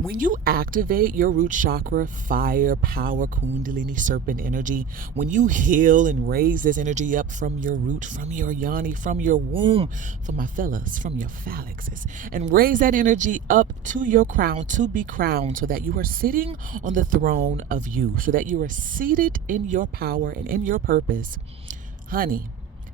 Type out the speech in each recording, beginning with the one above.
When you activate your root chakra, fire, power, kundalini, serpent energy, when you heal and raise this energy up from your root, from your yoni, from your womb, from my fellas, from your phalanxes, and raise that energy up to your crown to be crowned so that you are sitting on the throne of you, so that you are seated in your power and in your purpose, honey,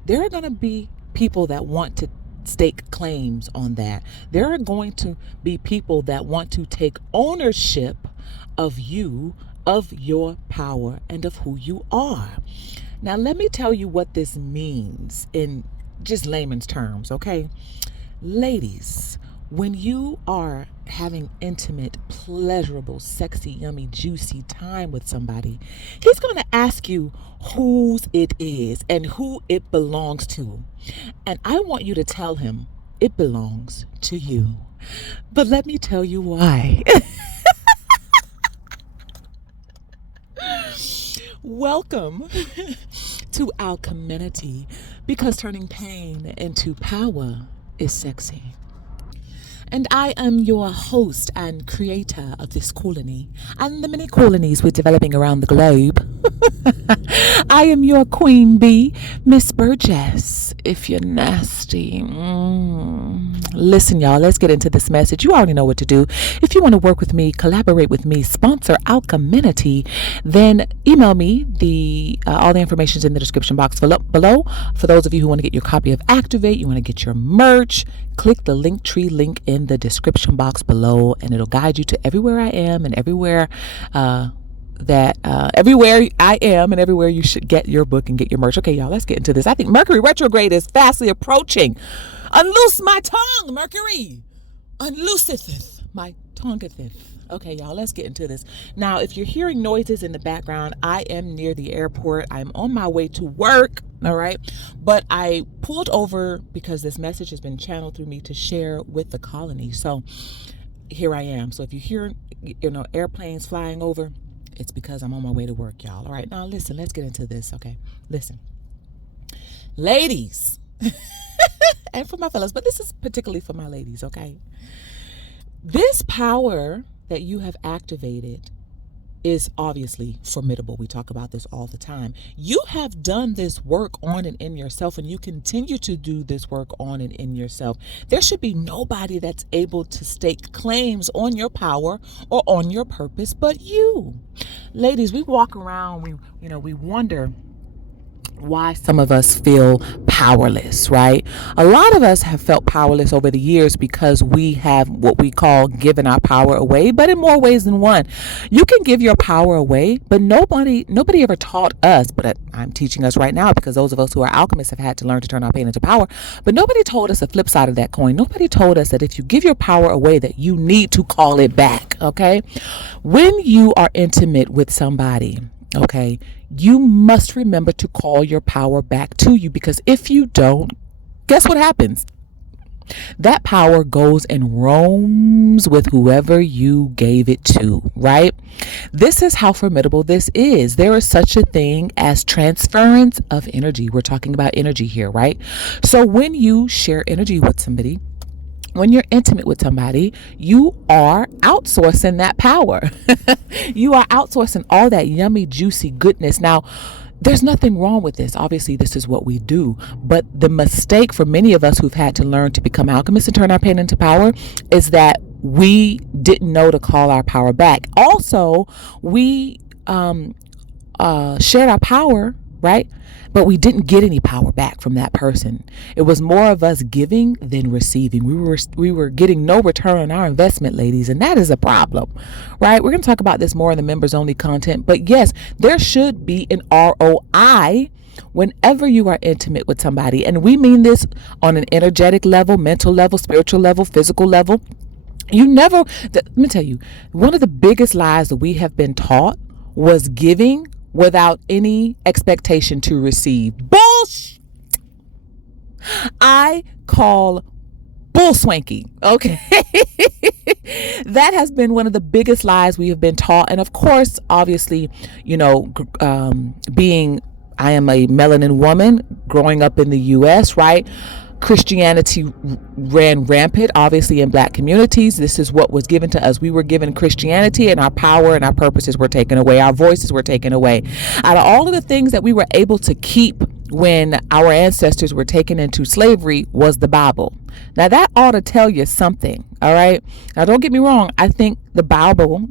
there are going to be people that want to stake claims on that. There are going to be people that want to take ownership of you, of your power, and of who you are. Now, let me tell you what this means in just layman's terms, okay? Ladies, when you are having intimate, pleasurable, sexy, yummy, juicy time with somebody, he's going to ask you whose it is and who it belongs to. And I want you to tell him it belongs to you. But let me tell you why. Welcome to Alcheminity, because turning pain into power is sexy. And I am your host and creator of this colony and the many colonies we're developing around the globe. I am your queen bee, Miss Burgess, if you're nasty. Listen, y'all, let's get into this message. You already know what to do. If you want to work with me, collaborate with me, sponsor Alcheminity, then email me. All the information is in the description box below. For those of you who want to get your copy of Activate, you want to get your merch, click the Linktree link in the description box below, and it'll guide you to everywhere I am and everywhere everywhere I am and everywhere you should get your book and get your merch. Okay, y'all, let's get into this. I think Mercury retrograde is fastly approaching. Unloose my tongue, Mercury. Unlooseth my tongueth. Okay, y'all, let's get into this. Now, if you're hearing noises in the background, I am near the airport. I'm on my way to work, all right? But I pulled over because this message has been channeled through me to share with the colony. So here I am. So if you hear, airplanes flying over, it's because I'm on my way to work, y'all. All right, now listen, let's get into this, okay? Listen. Ladies, and for my fellas, but this is particularly for my ladies, okay? This power that you have activated is obviously formidable. We talk about this all the time. You have done this work on and in yourself, and you continue to do this work on and in yourself. There should be nobody that's able to stake claims on your power or on your purpose but you. Ladies, we walk around, we wonder why some of us feel powerless, right? A lot of us have felt powerless over the years because we have what we call given our power away, but in more ways than one. You can give your power away, but nobody ever taught us, but I'm teaching us right now because those of us who are alchemists have had to learn to turn our pain into power, but nobody told us the flip side of that coin. Nobody told us that if you give your power away, that you need to call it back, okay? When you are intimate with somebody, okay, you must remember to call your power back to you, because if you don't, guess what happens? That power goes and roams with whoever you gave it to, right? This is how formidable this is. There is such a thing as transference of energy. We're talking about energy here, right? So when you share energy with somebody, when you're intimate with somebody, you are outsourcing that power. You are outsourcing all that yummy, juicy goodness. Now, there's nothing wrong with this. Obviously, this is what we do. But the mistake for many of us who've had to learn to become alchemists and turn our pain into power is that we didn't know to call our power back. Also, we shared our power, right? But we didn't get any power back from that person. It was more of us giving than receiving. We were getting no return on our investment, ladies, and that is a problem, right? We're going to talk about this more in the members only content. But yes, there should be an ROI whenever you are intimate with somebody. And we mean this on an energetic level, mental level, spiritual level, physical level. Let me tell you, one of the biggest lies that we have been taught was giving without any expectation to receive. Bullshit! I call bull swanky, okay? That has been one of the biggest lies we have been taught. And of course, obviously, I am a melanin woman growing up in the U.S., right? Christianity ran rampant, obviously, in black communities. This is what was given to us. We were given Christianity, and our power and our purposes were taken away. Our voices were taken away. Out of all of the things that we were able to keep when our ancestors were taken into slavery was the Bible. Now that ought to tell you something. All right. Now don't get me wrong. I think the Bible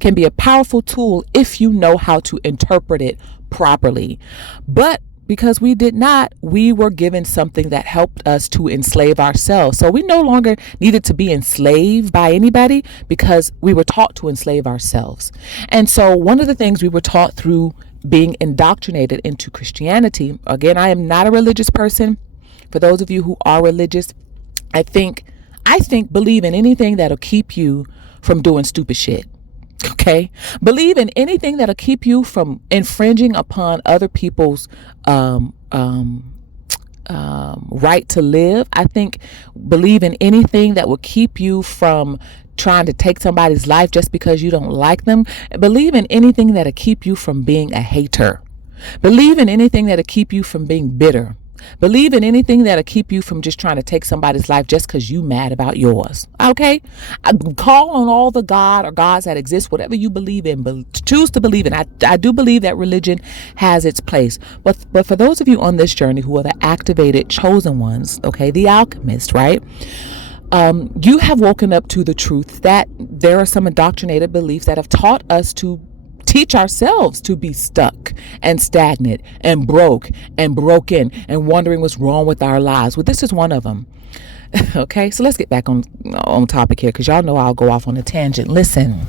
can be a powerful tool if you know how to interpret it properly. But because we did not, we were given something that helped us to enslave ourselves. So we no longer needed to be enslaved by anybody because we were taught to enslave ourselves. And so one of the things we were taught through being indoctrinated into Christianity, again, I am not a religious person. For those of you who are religious, I think believe in anything that'll keep you from doing stupid shit. Okay. Believe in anything that'll keep you from infringing upon other people's right to live. I think believe in anything that will keep you from trying to take somebody's life just because you don't like them. Believe in anything that'll keep you from being a hater. Believe in anything that'll keep you from being bitter. Believe in anything that'll keep you from just trying to take somebody's life just because you mad about yours. Okay? Call on all the God or gods that exist, whatever you believe in, but choose to believe in. I do believe that religion has its place. But for those of you on this journey who are the activated chosen ones, okay, the alchemist, right? You have woken up to the truth that there are some indoctrinated beliefs that have taught us to teach ourselves to be stuck and stagnant and broke and broken and wondering what's wrong with our lives. Well, this is one of them. Okay, so let's get back on topic here, because y'all know I'll go off on a tangent. Listen,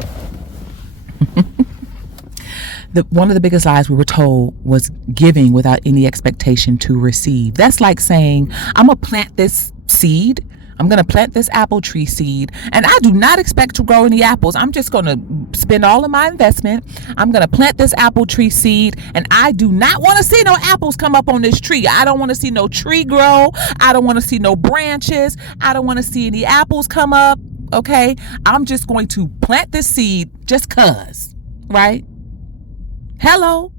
one of the biggest lies we were told was giving without any expectation to receive. That's like saying, I'm going to plant this seed. I'm going to plant this apple tree seed, and I do not expect to grow any apples. I'm just going to spend all of my investment. I'm going to plant this apple tree seed, and I do not want to see no apples come up on this tree. I don't want to see no tree grow. I don't want to see no branches. I don't want to see any apples come up. Okay. I'm just going to plant this seed just 'cause, right? Hello.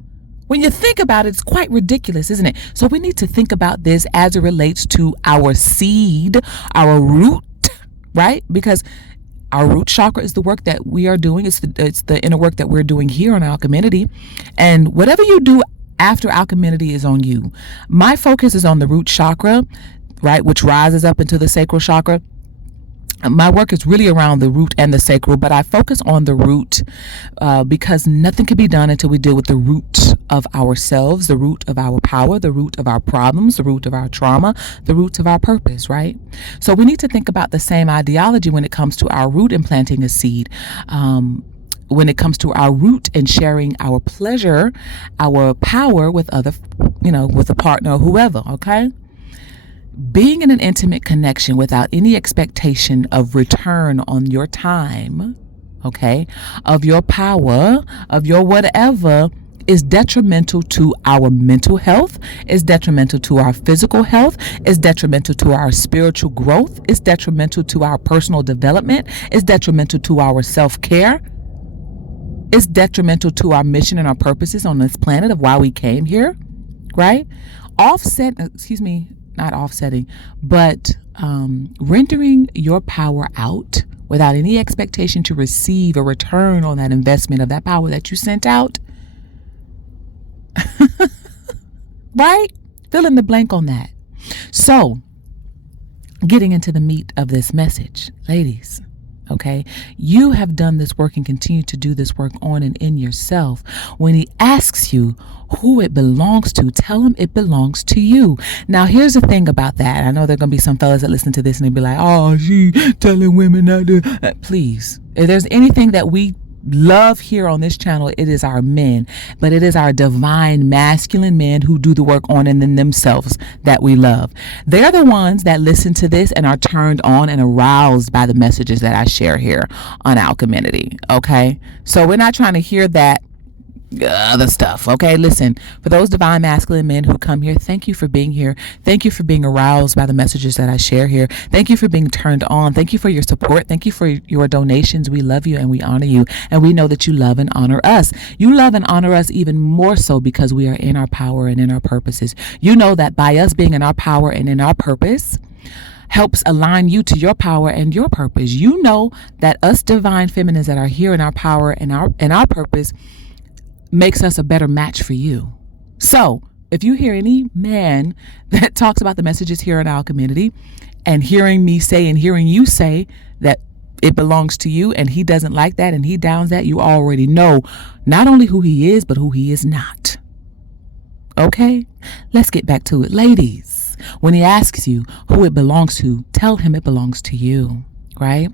When you think about it, it's quite ridiculous, isn't it? So we need to think about this as it relates to our seed, our root, right? Because our root chakra is the work that we are doing. It's the inner work that we're doing here on Alcheminity. And whatever you do after Alcheminity is on you. My focus is on the root chakra, right? Which rises up into the sacral chakra. My work is really around the root and the sacral, but I focus on the root because nothing can be done until we deal with the root of ourselves, the root of our power, the root of our problems, the root of our trauma, the root of our purpose, right? So we need to think about the same ideology when it comes to our root and planting a seed. When it comes to our root and sharing our pleasure, our power with other, with a partner or whoever, okay? Being in an intimate connection without any expectation of return on your time, okay, of your power, of your whatever, is detrimental to our mental health, is detrimental to our physical health, is detrimental to our spiritual growth, is detrimental to our personal development, is detrimental to our self-care, is detrimental to our mission and our purposes on this planet of why we came here, right? Not offsetting, but rendering your power out without any expectation to receive a return on that investment of that power that you sent out. Right? Fill in the blank on that. So, getting into the meat of this message, ladies, okay, you have done this work and continue to do this work on and in yourself. When he asks you who it belongs to, tell him it belongs to you. Now, here's the thing about that. I know there are going to be some fellas that listen to this and they be like, oh, she telling women not to. Please, if there's anything that we love here on this channel, it is our men, but it is our divine masculine men who do the work on and in themselves that we love. They're the ones that listen to this and are turned on and aroused by the messages that I share here on Alcheminity. Okay, so we're not trying to hear that other stuff. Okay, listen, for those divine masculine men who come here, thank you for being here. Thank you for being aroused by the messages that I share here. Thank you for being turned on. Thank you for your support. Thank you for your donations. We love you and we honor you, and we know that you love and honor us. You love and honor us even more so because we are in our power and in our purposes. You know that by us being in our power and in our purpose helps align you to your power and your purpose. You know that us divine feminines that are here in our power and our purpose makes us a better match for you. So if you hear any man that talks about the messages here in our community and hearing me say and hearing you say that it belongs to you and he doesn't like that and he downs that, you already know not only who he is, but who he is not. Okay, let's get back to it. Ladies, when he asks you who it belongs to, tell him it belongs to you, right?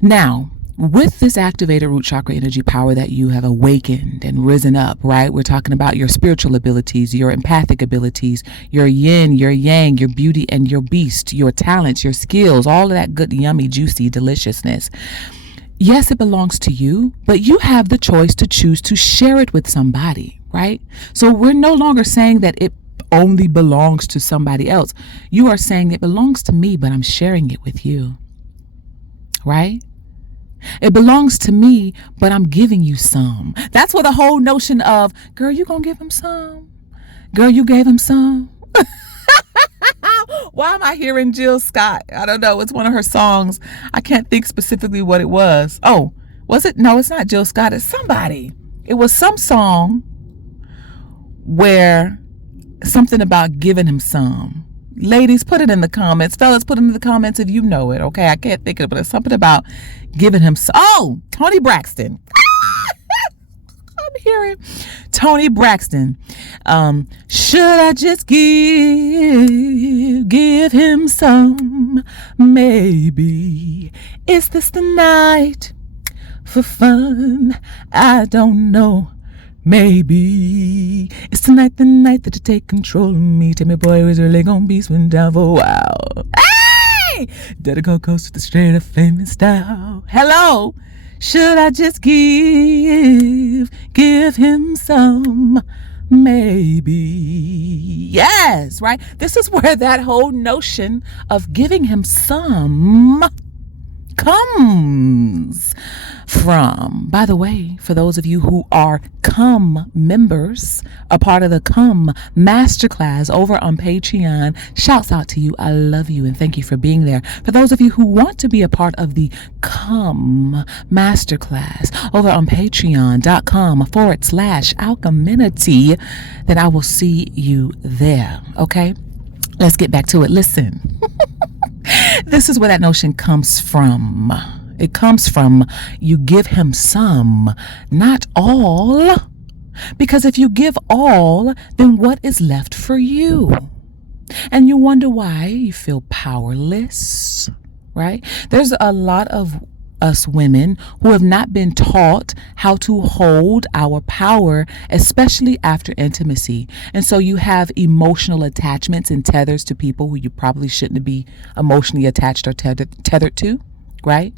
Now, with this activated root chakra energy power that you have awakened and risen up, right? We're talking about your spiritual abilities, your empathic abilities, your yin, your yang, your beauty and your beast, your talents, your skills, all of that good, yummy, juicy deliciousness. Yes, it belongs to you, but you have the choice to choose to share it with somebody, right? So we're no longer saying that it only belongs to somebody else. You are saying it belongs to me, but I'm sharing it with you, right? It belongs to me, but I'm giving you some. That's where the whole notion of, girl, you gonna give him some? Girl, you gave him some? Why am I hearing Jill Scott? I don't know. It's one of her songs. I can't think specifically what it was. Oh, was it? No, it's not Jill Scott. It's somebody. It was some song where something about giving him some. Ladies, put it in the comments. Fellas, put it in the comments if you know it. Okay, I can't think of it, but it's something about giving him some. Oh, Tony Braxton. I'm hearing Tony Braxton. Should I just give him some? Maybe. Is this the night for fun? I don't know. Maybe it's tonight, the night that you take control of me. Tell me, boy, is really gonna be swing down for a while. Hey! Did it go coast to the straight of famous style? Hello? Should I just give him some? Maybe. Yes, right? This is where that whole notion of giving him some comes from. By the way, for those of you who are Come members, a part of the Come Masterclass over on Patreon, shouts out to you. I love you and thank you for being there. For those of you who want to be a part of the Come Masterclass over on patreon.com/Alcheminity, then I will see you there. Okay, let's get back to it. Listen. This is where that notion comes from. It comes from you give him some, not all. Because if you give all, then what is left for you? And you wonder why you feel powerless, right? There's a lot of us women who have not been taught how to hold our power, especially after intimacy. And so you have emotional attachments and tethers to people who you probably shouldn't be emotionally attached or tethered to, right?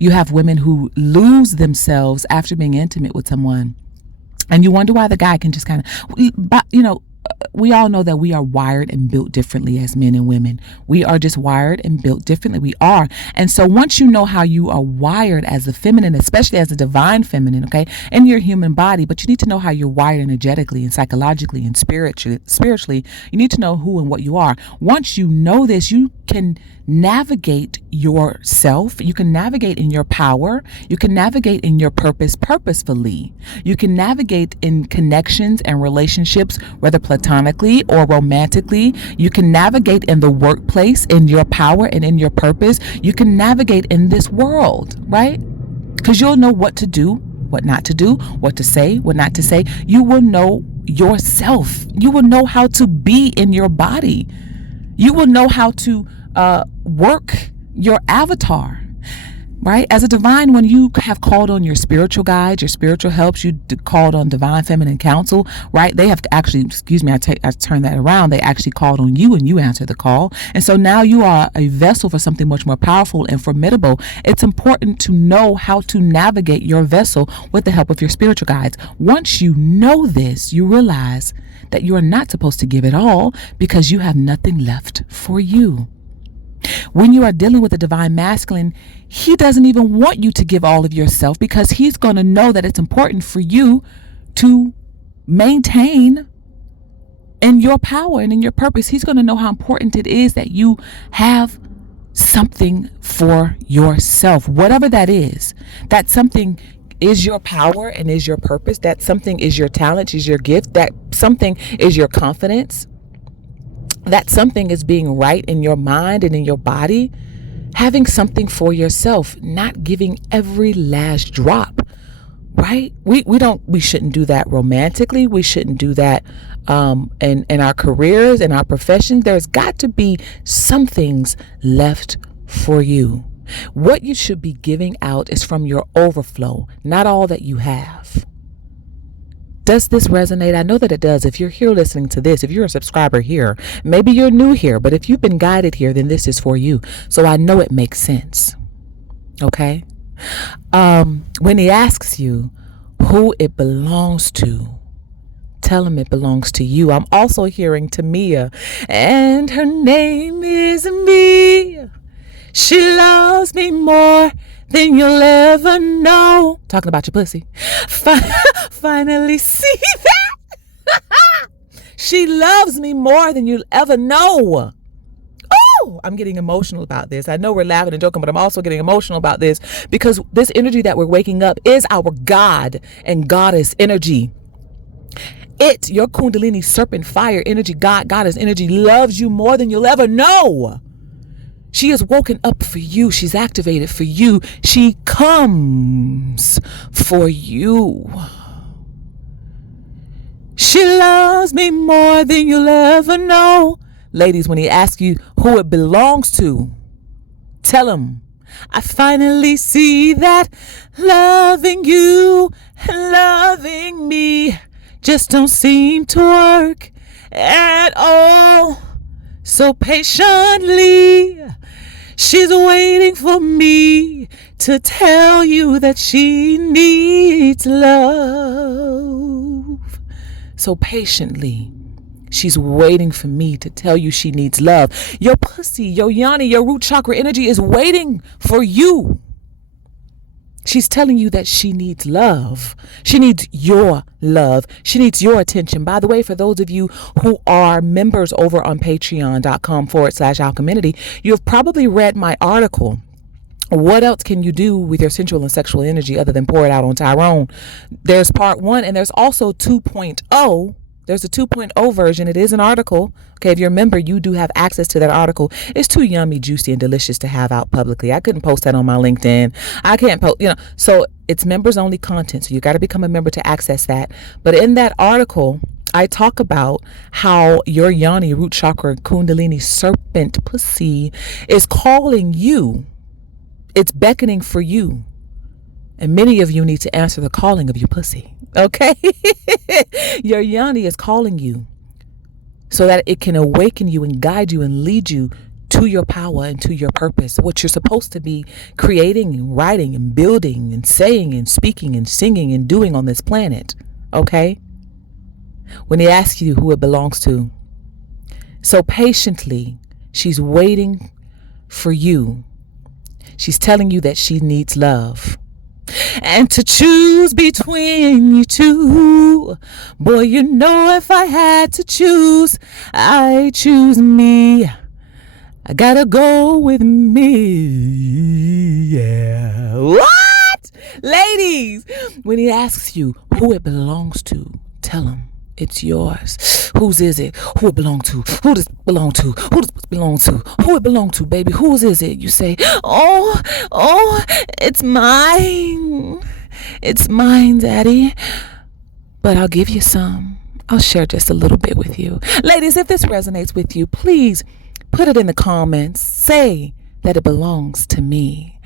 You have women who lose themselves after being intimate with someone. And you wonder why the guy can just kind of, we all know that we are wired and built differently as men and women. We are just wired and built differently. We are. And so once you know how you are wired as a feminine, especially as a divine feminine, okay, in your human body, but you need to know how you're wired energetically and psychologically and spiritually, you need to know who and what you are. Once you know this, you can navigate yourself. You can navigate in your power. You can navigate in your purpose purposefully. You can navigate in connections and relationships, whether platonically or romantically. You can navigate in the workplace, in your power and in your purpose. You can navigate in this world, right? Because you'll know what to do, what not to do, what to say, what not to say. You will know yourself. You will know how to be in your body. You will know how to work your avatar. right? As a divine, when you have called on your spiritual guides, your spiritual helps, you called on divine feminine counsel, right? They have actually, I turn that around. They actually called on you and you answered the call. And so now you are a vessel for something much more powerful and formidable. It's important to know how to navigate your vessel with the help of your spiritual guides. Once you know this, you realize that you are not supposed to give it all because you have nothing left for you. When you are dealing with a divine masculine, he doesn't even want you to give all of yourself because he's going to know that it's important for you to maintain in your power and in your purpose. He's going to know how important it is that you have something for yourself, whatever that is. That something is your power and is your purpose. That something is your talent, is your gift. That something is your confidence. That something is being right in your mind and in your body. Having something for yourself, not giving every last drop, right? We shouldn't do that romantically. We shouldn't do that in our careers, in our professions. There's got to be some things left for you. What you should be giving out is from your overflow, not all that you have. Does this resonate? I know that it does. If you're here listening to this, if you're a subscriber here, maybe you're new here, but if you've been guided here, then this is for you. So I know it makes sense. Okay? When he asks you who it belongs to, tell him it belongs to you. I'm also hearing Timmesha, and her name is me. She loves me more than you'll ever know. Talking about your pussy. Finally see that. She loves me more than you'll ever know. Oh, I'm getting emotional about this. I know we're laughing and joking, but I'm also getting emotional about this because this energy that we're waking up is our God and goddess energy. Your Kundalini serpent fire energy, goddess energy loves you more than you'll ever know. She is woken up for you. She's activated for you. She comes for you. She loves me more than you'll ever know. Ladies, when he asks you who it belongs to, tell him, I finally see that loving you and loving me just don't seem to work at all. So patiently, she's waiting for me to tell you that she needs love. So patiently, she's waiting for me to tell you she needs love. Your pussy, your yoni, your root chakra energy is waiting for you. She's telling you that she needs love. She needs your love. She needs your attention. By the way, for those of you who are members over on patreon.com/Alcheminity, you have probably read my article. What else can you do with your sensual and sexual energy other than pour it out on Tyrone? There's part 1 and there's also 2.0. There's a 2.0 version. It is an article. Okay, if you're a member, you do have access to that article. It's too yummy, juicy, and delicious to have out publicly. I couldn't post that on my LinkedIn. I can't post, so it's members only content. So you got to become a member to access that. But in that article, I talk about how your yoni, root chakra, Kundalini, serpent, pussy is calling you. It's beckoning for you. And many of you need to answer the calling of your pussy. Okay? Your yoni is calling you so that it can awaken you and guide you and lead you to your power and to your purpose. What you're supposed to be creating and writing and building and saying and speaking and singing and doing on this planet. Okay? When he asks you who it belongs to, so patiently, she's waiting for you. She's telling you that she needs love. And to choose between you two, boy, if I had to choose, I choose me. I gotta go with me. Yeah. What? Ladies, when he asks you who it belongs to, tell him it's yours. Whose is it? Who it belong to? Who does it belong to? Who does it belong to? Who it belong to, baby? Whose is it? You say, oh, it's mine. It's mine, Daddy. But I'll give you some. I'll share just a little bit with you. Ladies, if this resonates with you, please put it in the comments. Say that it belongs to me.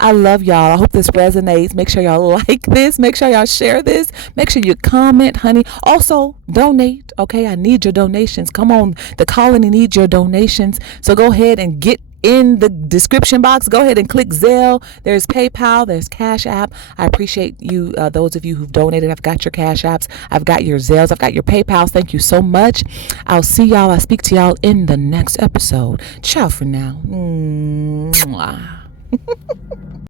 I love y'all. I hope this resonates. Make sure y'all like this. Make sure y'all share this. Make sure you comment, honey. Also, donate. Okay, I need your donations. Come on, the colony needs your donations. So go ahead and get in the description box. Go ahead and click Zelle. There's PayPal. There's Cash App. I appreciate you, those of you who've donated. I've got your Cash Apps. I've got your Zelles. I've got your PayPals. Thank you so much. I'll see y'all. I'll speak to y'all in the next episode. Ciao for now. Mwah.